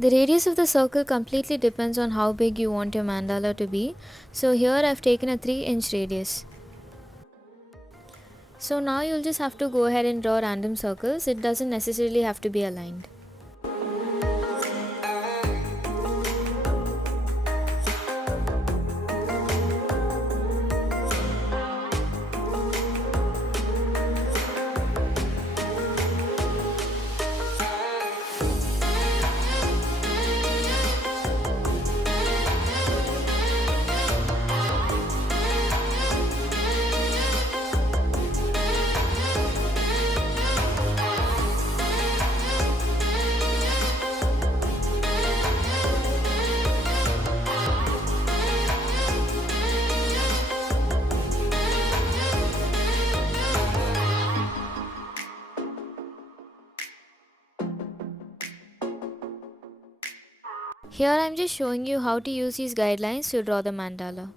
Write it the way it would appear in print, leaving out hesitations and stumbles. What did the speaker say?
The radius of the circle completely depends on how big you want your mandala to be. So here I've taken a 3-inch radius. So now you'll just have to go ahead and draw random circles. It doesn't necessarily have to be aligned. Here I'm just showing you how to use these guidelines to draw the mandala.